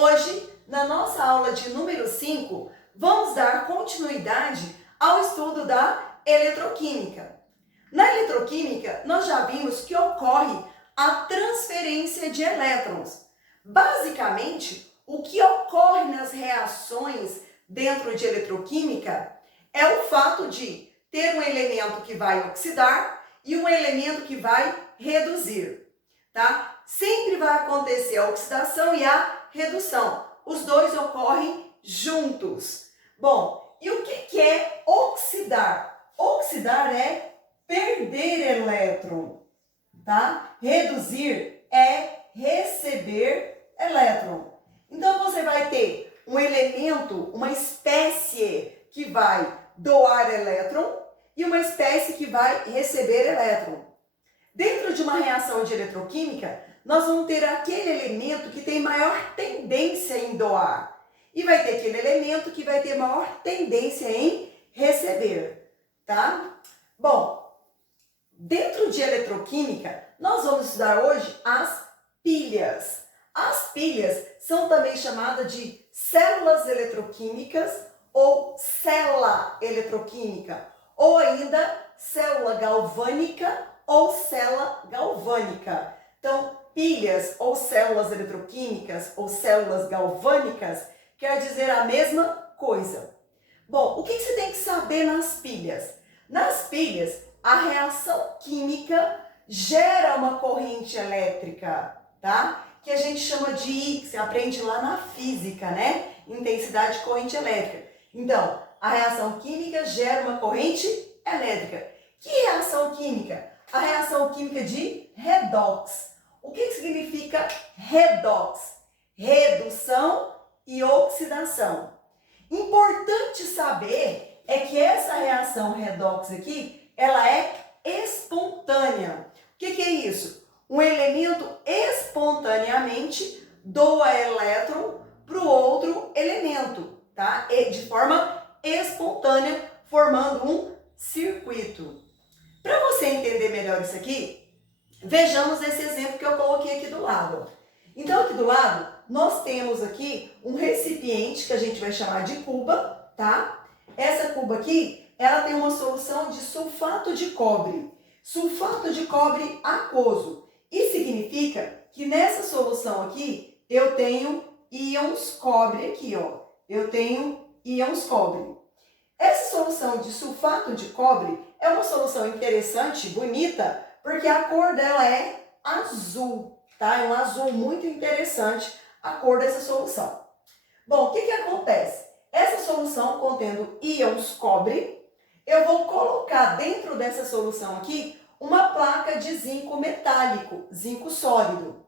Hoje, na nossa aula de número 5, vamos dar continuidade ao estudo da eletroquímica. Na eletroquímica, nós já vimos que ocorre a transferência de elétrons. Basicamente, o que ocorre nas reações dentro de eletroquímica é o fato de ter um elemento que vai oxidar e um elemento que vai reduzir, tá? Sempre vai acontecer a oxidação e a redução. Os dois ocorrem juntos. Bom, e o que é oxidar? Oxidar é perder elétron, tá? Reduzir é receber elétron. Então, você vai ter um elemento, uma espécie que vai doar elétron e uma espécie que vai receber elétron. Dentro de uma reação de eletroquímica, nós vamos ter aquele elemento que tem maior tendência em doar e vai ter aquele elemento que vai ter maior tendência em receber, tá? Bom, dentro de eletroquímica, nós vamos estudar hoje as pilhas. As pilhas são também chamadas de células eletroquímicas ou célula eletroquímica, ou ainda célula galvânica ou célula galvânica. Então, pilhas ou células eletroquímicas ou células galvânicas quer dizer a mesma coisa. Bom, o que você tem que saber nas pilhas? Nas pilhas, a reação química gera uma corrente elétrica, tá? Que a gente chama de I, que você aprende lá na física, né? Intensidade de corrente elétrica. Então, a reação química gera uma corrente elétrica. Que reação química? A reação química de redox. O que significa redox? Redução e oxidação. Importante saber é que essa reação redox aqui, ela é espontânea. O que é isso? Um elemento espontaneamente doa elétron para o outro elemento, tá? De forma espontânea, formando um circuito. Para você entender melhor isso aqui, vejamos esse exemplo que eu coloquei aqui do lado. Então, aqui do lado, nós temos aqui um recipiente que a gente vai chamar de cuba, tá? Essa cuba aqui, ela tem uma solução de sulfato de cobre. Sulfato de cobre aquoso. Isso significa que nessa solução aqui, eu tenho íons cobre aqui, ó. Eu tenho íons cobre. Essa solução de sulfato de cobre é uma solução interessante, bonita, porque a cor dela é azul, tá? É um azul muito interessante a cor dessa solução. Bom, o que acontece? Essa solução contendo íons cobre, eu vou colocar dentro dessa solução aqui uma placa de zinco metálico, zinco sólido.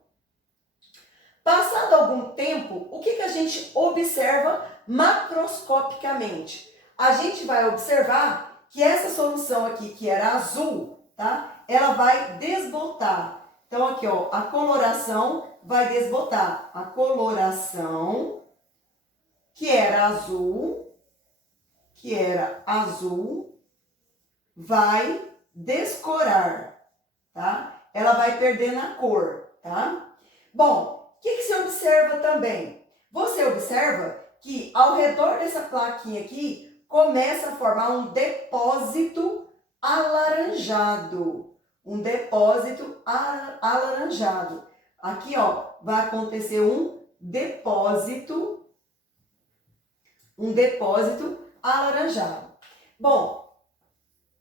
Passado algum tempo, o que a gente observa macroscopicamente? A gente vai observar que essa solução aqui, que era azul, tá? Ela vai desbotar. Então, aqui, ó, a coloração vai desbotar. A coloração, que era azul, vai descorar, tá? Ela vai perdendo a cor, tá? Bom, o que você observa também? Você observa que ao redor dessa plaquinha aqui, começa a formar um depósito alaranjado. Um depósito alaranjado. Aqui, ó, vai acontecer um depósito alaranjado. Bom,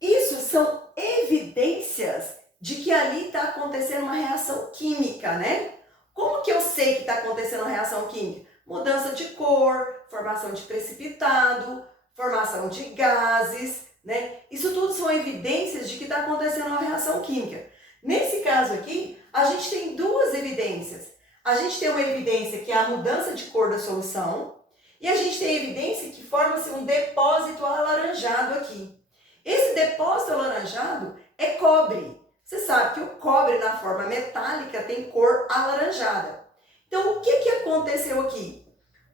isso são evidências de que ali está acontecendo uma reação química, né? Como que eu sei que está acontecendo uma reação química? Mudança de cor, formação de precipitado, formação de gases, né? Isso tudo são evidências de que está acontecendo uma reação química. Nesse caso aqui, a gente tem duas evidências. A gente tem uma evidência que é a mudança de cor da solução e a gente tem evidência que forma-se um depósito alaranjado aqui. Esse depósito alaranjado é cobre. Você sabe que o cobre na forma metálica tem cor alaranjada. Então, o que aconteceu aqui?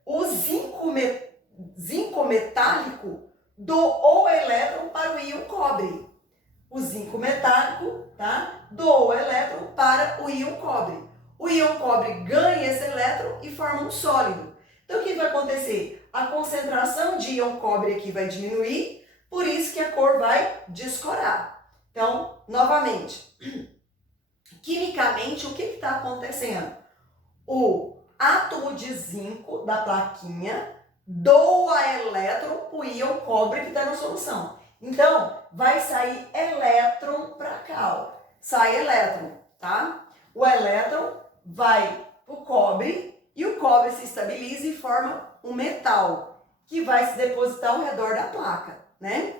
O zinco metálico doou elétron para o íon cobre. O zinco metálico, tá? Doou elétron para o íon cobre. O íon cobre ganha esse elétron e forma um sólido. Então, o que vai acontecer? A concentração de íon cobre aqui vai diminuir, por isso que a cor vai descorar. Então, novamente, quimicamente, o que está acontecendo? O átomo de zinco da plaquinha doa elétron para o íon cobre que está na solução. Então, vai sair elétron para cá, ó. Sai elétron, tá? O elétron vai para o cobre e o cobre se estabiliza e forma um metal que vai se depositar ao redor da placa, né?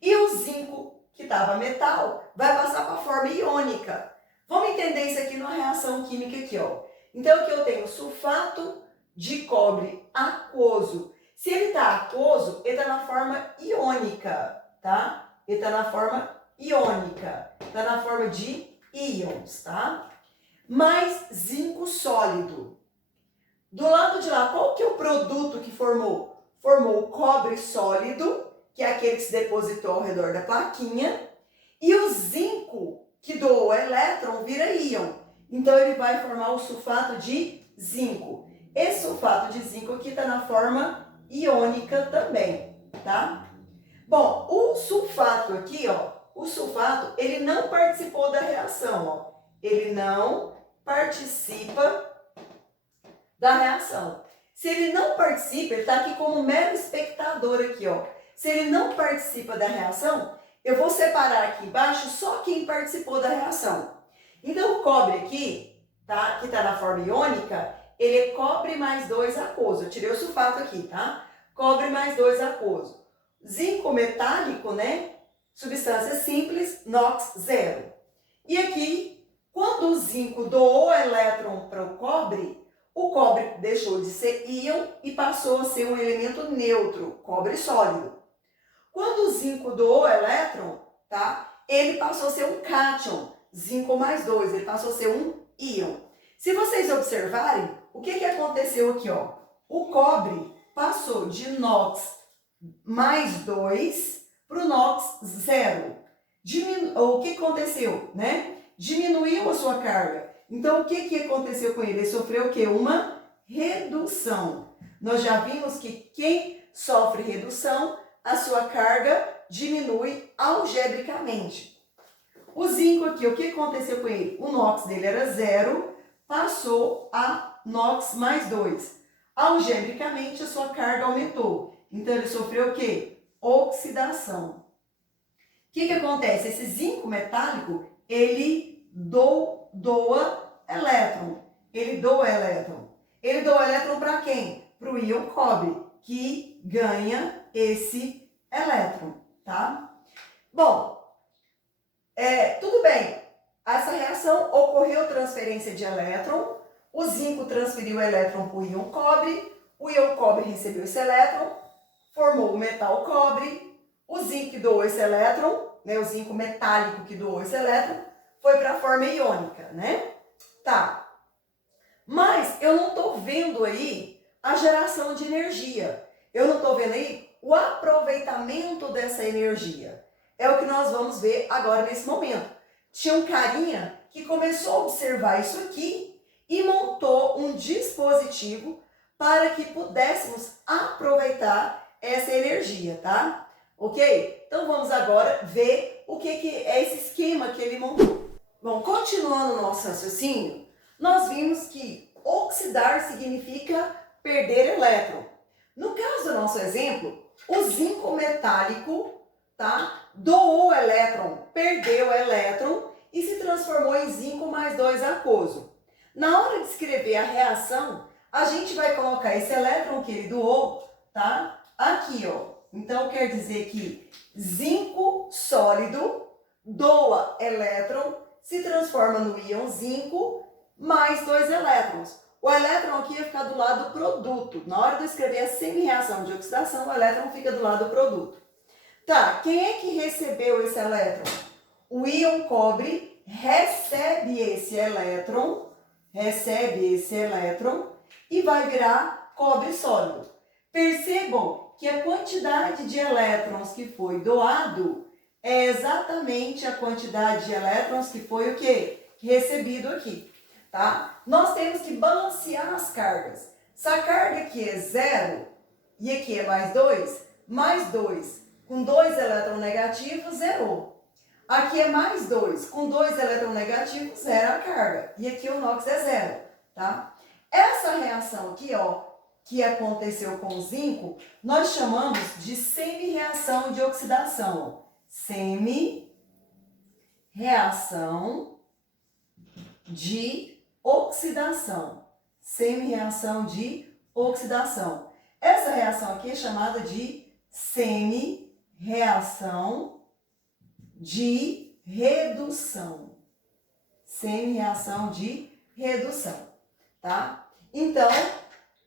E o zinco, que estava metal, vai passar para a forma iônica. Vamos entender isso aqui numa reação química aqui, ó. Então, aqui eu tenho sulfato de cobre aquoso. Se ele está aquoso, ele está na forma iônica, tá? Ele está na forma iônica, está na forma de íons, tá? Mais zinco sólido. Do lado de lá, qual que é o produto que formou? Formou o cobre sólido, que é aquele que se depositou ao redor da plaquinha, e o zinco, que doou o elétron, vira íon. Então, ele vai formar o sulfato de zinco. Esse sulfato de zinco aqui está na forma iônica também, tá? Bom, o sulfato aqui, ó, o sulfato, ele não participou da reação, ó. Ele não participa da reação. Se ele não participa, ele está aqui como mero espectador aqui, ó. Se ele não participa da reação, eu vou separar aqui embaixo só quem participou da reação. Então, o cobre aqui, tá, que está na forma iônica, ele é cobre mais 2 aquoso. Eu tirei o sulfato aqui, tá? Cobre mais 2 aquoso. Zinco metálico, né? Substância simples, NOx 0. E aqui, quando o zinco doou elétron para o cobre deixou de ser íon e passou a ser um elemento neutro, cobre sólido. Quando o zinco doou elétron, tá? Ele passou a ser um cátion, zinco mais 2, ele passou a ser um íon. Se vocês observarem, o que aconteceu aqui, ó? O cobre passou de NOx mais 2 para o NOx 0. O que aconteceu, né? Diminuiu a sua carga. Então, o que aconteceu com ele? Ele sofreu o quê? Uma redução. Nós já vimos que quem sofre redução, a sua carga diminui algebricamente. O zinco aqui, o que aconteceu com ele? O NOx dele era 0, passou a NOx mais 2. Algebricamente, a sua carga aumentou. Então, ele sofreu o quê? Oxidação. O que acontece? Esse zinco metálico, ele doa elétron. Ele doa elétron. Ele doa elétron para quem? Para o íon cobre, que ganha esse elétron, tá? Bom, tudo bem. Essa reação ocorreu transferência de elétron. O zinco transferiu o elétron para o íon cobre recebeu esse elétron, formou o metal cobre, o zinco que doou esse elétron, né, o zinco metálico que doou esse elétron, foi para a forma iônica, né? Tá. Mas eu não estou vendo aí a geração de energia. Eu não estou vendo aí o aproveitamento dessa energia. É o que nós vamos ver agora nesse momento. Tinha um carinha que começou a observar isso aqui e montou um dispositivo para que pudéssemos aproveitar essa energia, tá? Ok? Então vamos agora ver o que é esse esquema que ele montou. Bom, continuando o nosso raciocínio, nós vimos que oxidar significa perder elétron. No caso do nosso exemplo, o zinco metálico, tá, doou elétron, perdeu elétron e se transformou em zinco mais 2 aquoso. Na hora de escrever a reação, a gente vai colocar esse elétron que ele doou, tá, aqui, ó. Então, quer dizer que zinco sólido doa elétron, se transforma no íon zinco, mais 2 elétrons. O elétron aqui ia ficar do lado do produto. Na hora de eu escrever a semi-reação de oxidação, o elétron fica do lado do produto. Tá, quem é que recebeu esse elétron? O íon cobre recebe esse elétron e vai virar cobre sólido. Percebam que a quantidade de elétrons que foi doado é exatamente a quantidade de elétrons que foi o quê? Recebido aqui, tá? Nós temos que balancear as cargas. Se a carga aqui é 0 e aqui é mais 2 com 2 eletronegativos, zerou. Aqui é mais 2 com 2 eletronegativos, zera a carga. E aqui o NOx é 0, tá? Essa reação aqui, ó, que aconteceu com o zinco, nós chamamos de semi-reação de oxidação. Semi-reação de oxidação. Semi-reação de oxidação. Essa reação aqui é chamada de semi-reação de redução. Semi-reação de redução, tá? Então,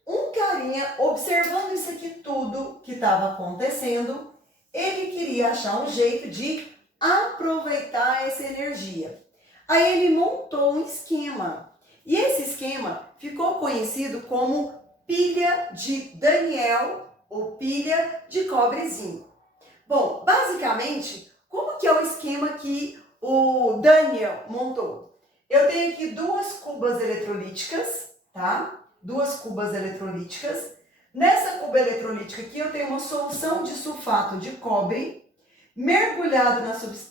um carinha, observando isso aqui tudo que estava acontecendo, ele queria achar um jeito de aproveitar essa energia. Aí ele montou um esquema. E esse esquema ficou conhecido como pilha de Daniel ou pilha de cobre e zinco. Bom, basicamente, como que é o esquema que o Daniel montou? Eu tenho aqui duas cubas eletrolíticas, tá? Duas cubas eletrolíticas. Nessa cuba eletrolítica aqui eu tenho uma solução de sulfato de cobre. Mergulhado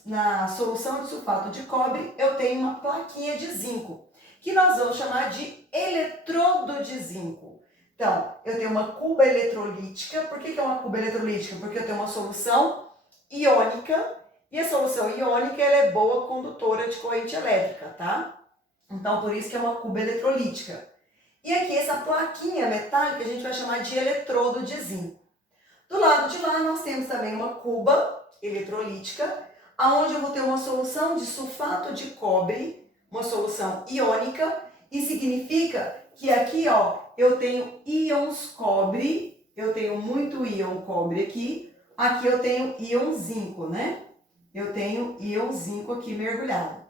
na solução de sulfato de cobre, eu tenho uma plaquinha de zinco, que nós vamos chamar de eletrodo de zinco. Então, eu tenho uma cuba eletrolítica. Por que é uma cuba eletrolítica? Porque eu tenho uma solução iônica, e a solução iônica ela é boa condutora de corrente elétrica, tá? Então, por isso que é uma cuba eletrolítica. E aqui essa plaquinha metálica a gente vai chamar de eletrodo de zinco. Do lado de lá nós temos também uma cuba eletrolítica, onde eu vou ter uma solução de sulfato de cobre, uma solução iônica, e significa que aqui, ó, eu tenho íons cobre, eu tenho muito íon cobre aqui eu tenho íon zinco, né? Eu tenho íon zinco aqui mergulhado.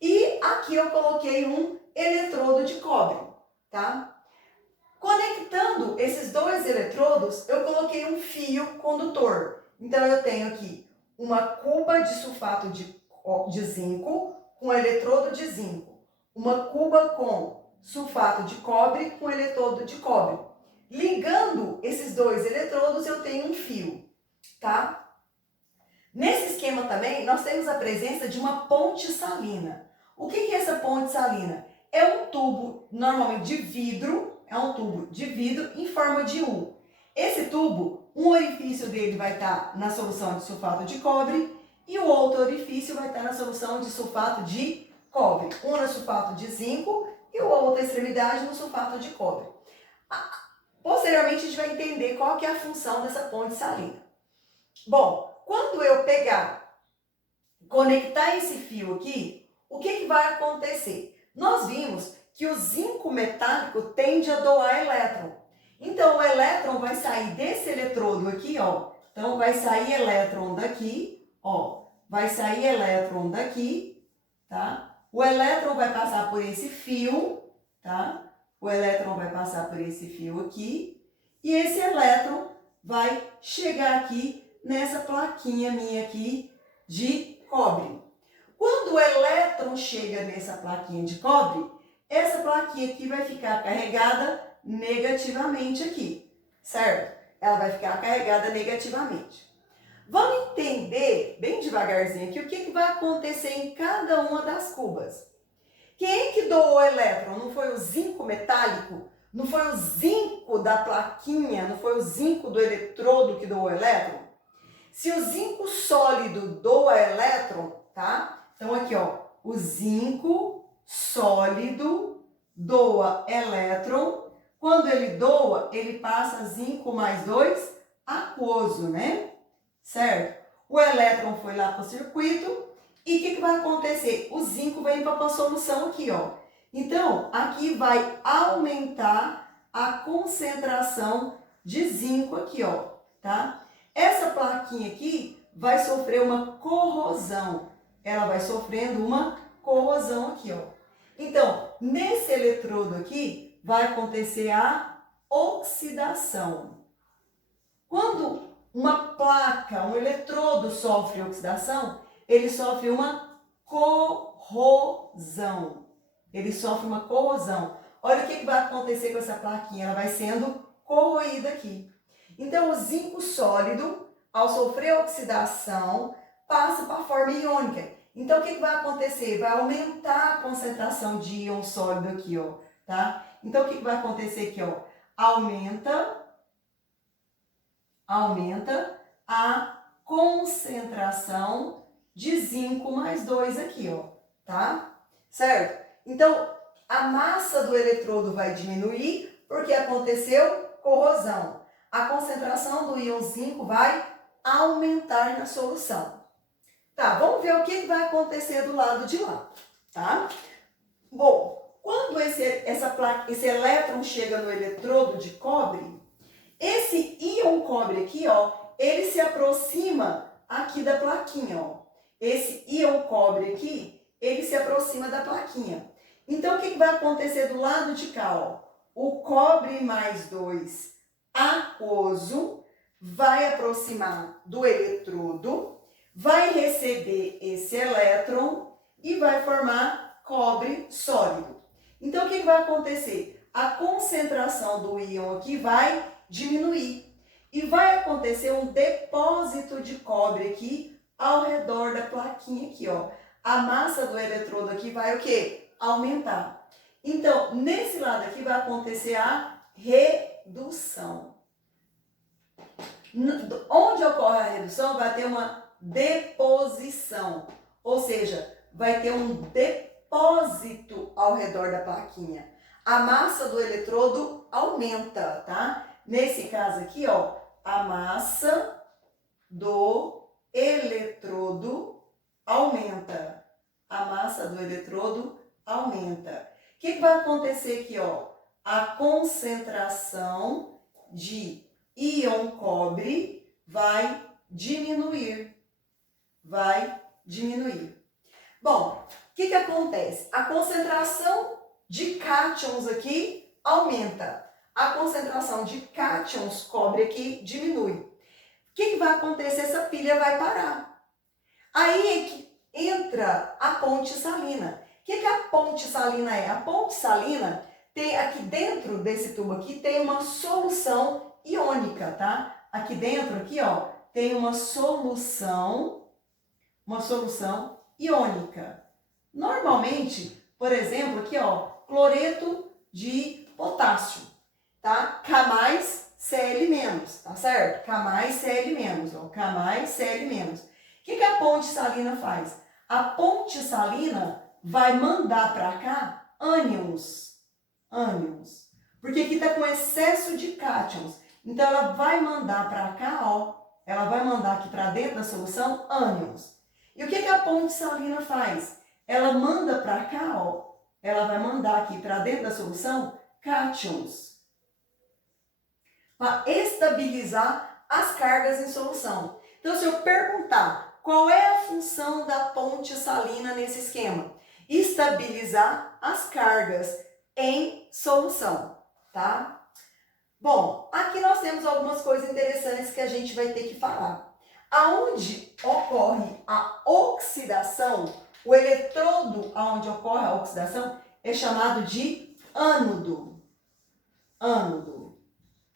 E aqui eu coloquei um eletrodo de cobre, tá? Conectando esses dois eletrodos, eu coloquei um fio condutor. Então, eu tenho aqui uma cuba de sulfato de zinco com eletrodo de zinco. Uma cuba com sulfato de cobre com eletrodo de cobre. Ligando esses dois eletrodos, eu tenho um fio, tá? Nesse esquema também, nós temos a presença de uma ponte salina. O que é essa ponte salina? É um tubo, normalmente de vidro, em forma de U. Esse tubo, um orifício dele vai estar na solução de sulfato de cobre e o outro orifício vai estar na solução de sulfato de cobre. Um no sulfato de zinco e a outra extremidade no sulfato de cobre. Posteriormente, a gente vai entender qual que é a função dessa ponte salina. Bom, quando eu conectar esse fio aqui, o que vai acontecer? Nós vimos que o zinco metálico tende a doar elétron. Então, o elétron vai sair desse eletrodo aqui, ó. Então, vai sair elétron daqui, ó. Vai sair elétron daqui, tá? O elétron vai passar por esse fio, tá? O elétron vai passar por esse fio aqui. E esse elétron vai chegar aqui nessa plaquinha minha aqui de cobre. Quando o elétron chega nessa plaquinha de cobre, essa plaquinha aqui vai ficar carregada negativamente aqui, certo? Ela vai ficar carregada negativamente. Vamos entender bem devagarzinho aqui o que vai acontecer em cada uma das cubas. Quem é que doou o elétron? Não foi o zinco metálico? Não foi o zinco da plaquinha? Não foi o zinco do eletrodo que doou o elétron? Se o zinco sólido doa elétron, tá? Então aqui, ó, o zinco sólido doa elétron. Quando ele doa, ele passa zinco mais 2 aquoso, né? Certo? O elétron foi lá para o circuito e o que vai acontecer? O zinco vem para a solução aqui, ó. Então, aqui vai aumentar a concentração de zinco aqui, ó, tá? Essa plaquinha aqui vai sofrer uma corrosão. Ela vai sofrendo uma corrosão aqui, ó. Então, nesse eletrodo aqui, vai acontecer a oxidação. Quando uma placa, um eletrodo sofre oxidação, ele sofre uma corrosão. Ele sofre uma corrosão. olha o que vai acontecer com essa plaquinha, ela vai sendo corroída aqui. Então, o zinco sólido, ao sofrer oxidação, passa para a forma iônica. Então, o que vai acontecer? Vai aumentar a concentração de íon sólido aqui, ó, tá? Então, o que vai acontecer aqui, ó? Aumenta a concentração de zinco mais 2 aqui, ó, tá? Certo? Então, a massa do eletrodo vai diminuir porque aconteceu corrosão. A concentração do íon zinco vai aumentar na solução. Tá, vamos ver o que vai acontecer do lado de lá, tá? Bom, quando esse elétron chega no eletrodo de cobre, esse íon cobre aqui, ó, ele se aproxima aqui da plaquinha, ó. Esse íon cobre aqui, ele se aproxima da plaquinha. Então, o que vai acontecer do lado de cá, ó? O cobre mais 2 aquoso vai aproximar do eletrodo, vai receber esse elétron e vai formar cobre sólido. Então, o que vai acontecer? A concentração do íon aqui vai diminuir. E vai acontecer um depósito de cobre aqui ao redor da plaquinha aqui, ó. A massa do eletrodo aqui vai o quê? Aumentar. Então, nesse lado aqui vai acontecer a redução. Onde ocorre a redução, vai ter uma deposição. Ou seja, vai ter um depósito ao redor da plaquinha. A massa do eletrodo aumenta, tá? Nesse caso aqui, ó, a massa do eletrodo aumenta. A massa do eletrodo aumenta. O que vai acontecer aqui, ó? A concentração de íon cobre vai diminuir. Vai diminuir. Bom, o que acontece? A concentração de cátions aqui aumenta. A concentração de cátions cobre aqui diminui. O que vai acontecer? Essa pilha vai parar. Aí é que entra a ponte salina. O que a ponte salina é? A ponte salina tem aqui dentro desse tubo aqui tem uma solução iônica, tá? Aqui dentro aqui, ó, tem uma solução iônica. Normalmente, por exemplo, aqui, ó, cloreto de potássio, tá? K mais Cl-, tá certo? K mais Cl-, ó, K mais Cl-. O que a ponte salina faz? A ponte salina vai mandar para cá ânions. Porque aqui está com excesso de cátions. Então, ela vai mandar para cá, ó. Ela vai mandar aqui para dentro da solução ânions. E o que a ponte salina faz? Ela manda para cá, ó. Ela vai mandar aqui para dentro da solução cátions. Para estabilizar as cargas em solução. Então, se eu perguntar qual é a função da ponte salina nesse esquema? Estabilizar as cargas em solução, tá? Bom, aqui nós temos algumas coisas interessantes que a gente vai ter que falar. Aonde ocorre a oxidação, o eletrodo aonde ocorre a oxidação é chamado de ânodo.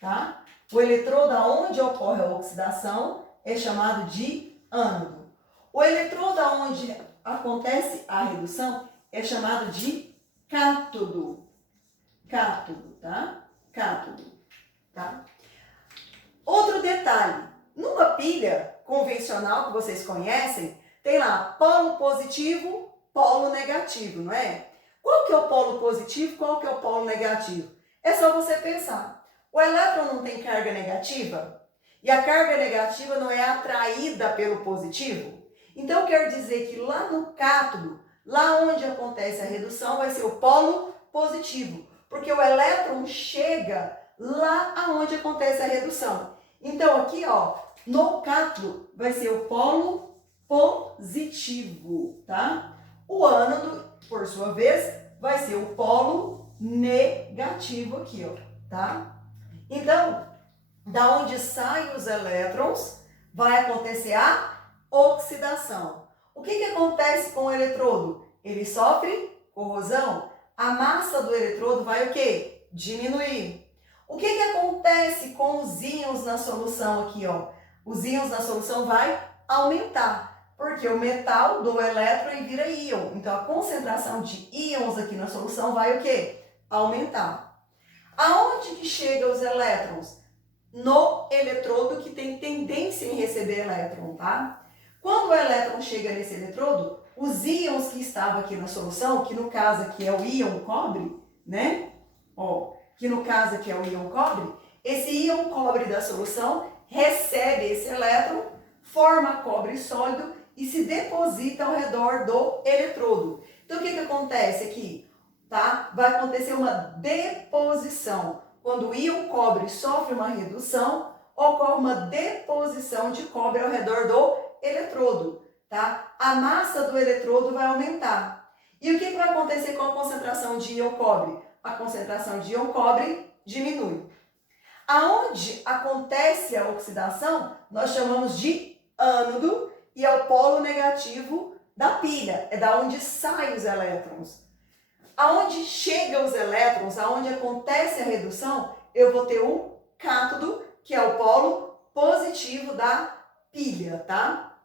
Tá? O eletrodo aonde ocorre a oxidação é chamado de ânodo. O eletrodo aonde acontece a redução é chamado de cátodo. Tá? Cátodo, tá? Outro detalhe, numa pilha convencional que vocês conhecem, tem lá polo positivo, polo negativo, não é? Qual que é o polo positivo, qual que é o polo negativo? É só você pensar. O elétron não tem carga negativa? E a carga negativa não é atraída pelo positivo? Então, quer dizer que lá no cátodo, lá onde acontece a redução, vai ser o polo positivo. Porque o elétron chega lá aonde acontece a redução. Então, aqui, ó, no cátodo, vai ser o polo positivo, tá? O ânodo, por sua vez, vai ser o polo negativo aqui, ó, tá? Então, da onde saem os elétrons, vai acontecer a oxidação. O que acontece com o eletrodo? Ele sofre corrosão. a massa do eletrodo vai o quê? Diminuir. O que acontece com os íons na solução aqui, ó? Os íons na solução vai aumentar, porque o metal do elétron e vira íon. Então, a concentração de íons aqui na solução vai o quê? Aumentar. Aonde que chegam os elétrons? No eletrodo que tem tendência em receber elétron, tá? Quando o elétron chega nesse eletrodo, os íons que estavam aqui na solução, que no caso aqui é o íon cobre, né? Ó, que no caso aqui é o íon cobre, esse íon cobre da solução recebe esse elétron, forma cobre sólido e se deposita ao redor do eletrodo. Então, o que acontece aqui? Tá? Vai acontecer uma deposição. Quando o íon cobre sofre uma redução, ocorre uma deposição de cobre ao redor do eletrodo. Tá? A massa do eletrodo vai aumentar. E o que vai acontecer com a concentração de íon cobre? A concentração de íon cobre diminui. Aonde acontece a oxidação, nós chamamos de ânodo e é o polo negativo da pilha, é da onde saem os elétrons. Aonde chegam os elétrons, aonde acontece a redução, eu vou ter o cátodo, que é o polo positivo da pilha, tá?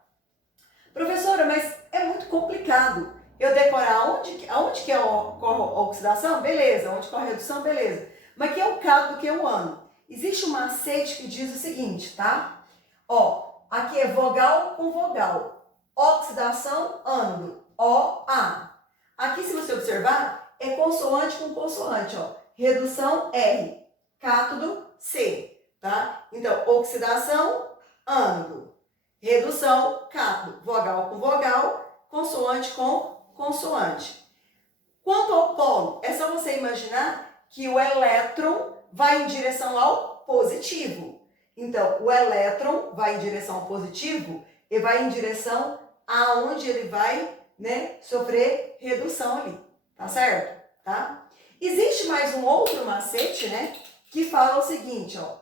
Professora, mas é muito complicado eu decorar aonde que ocorre a oxidação? Beleza. Onde ocorre a redução? Beleza. Mas que é o cátodo, que é o ânodo? Existe um macete que diz o seguinte, tá? Ó, aqui é vogal com vogal. Oxidação, ânodo. O, A. Aqui, se você observar, é consoante com consoante, ó. Redução, R. Cátodo, C. Tá? Então, oxidação, ânodo. Redução, cátodo. Vogal com vogal, consoante com consoante. Quanto ao polo, é só você imaginar que o elétron vai em direção ao positivo. Então, o elétron vai em direção ao positivo e vai em direção aonde ele vai, né, sofrer redução ali, tá certo? Tá? Existe mais um outro macete, né, que fala o seguinte, ó,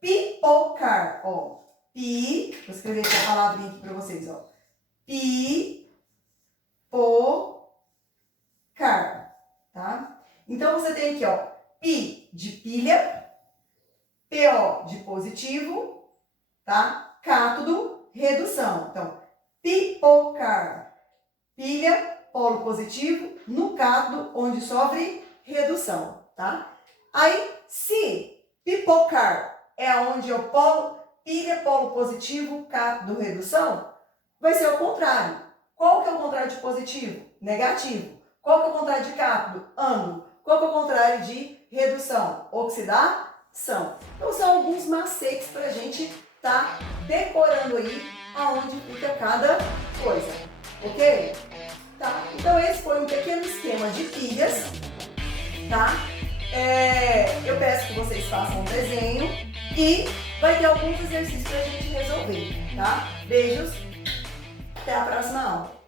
pipocar, ó, vou escrever aqui a palavrinha aqui para vocês, ó, pipocar, tá? Então, você tem aqui, ó, pi de pilha, PO de positivo, tá? Cátodo, redução. Então, pipocar, pilha, polo positivo, no cátodo, onde sofre redução, tá? Aí, se pipocar é onde é o polo, pilha, polo positivo, cátodo, redução, vai ser o contrário. Qual que é o contrário de positivo? Negativo. Qual que é o contrário de cátodo? Ânodo. Qual que é o contrário de redução? Oxidação. Então, são alguns macetes para a gente tá decorando aí aonde fica cada coisa, ok? Tá? Então, esse foi um pequeno esquema de pilhas, tá? Eu peço que vocês façam um desenho e vai ter alguns exercícios para a gente resolver, tá? Beijos, até a próxima aula.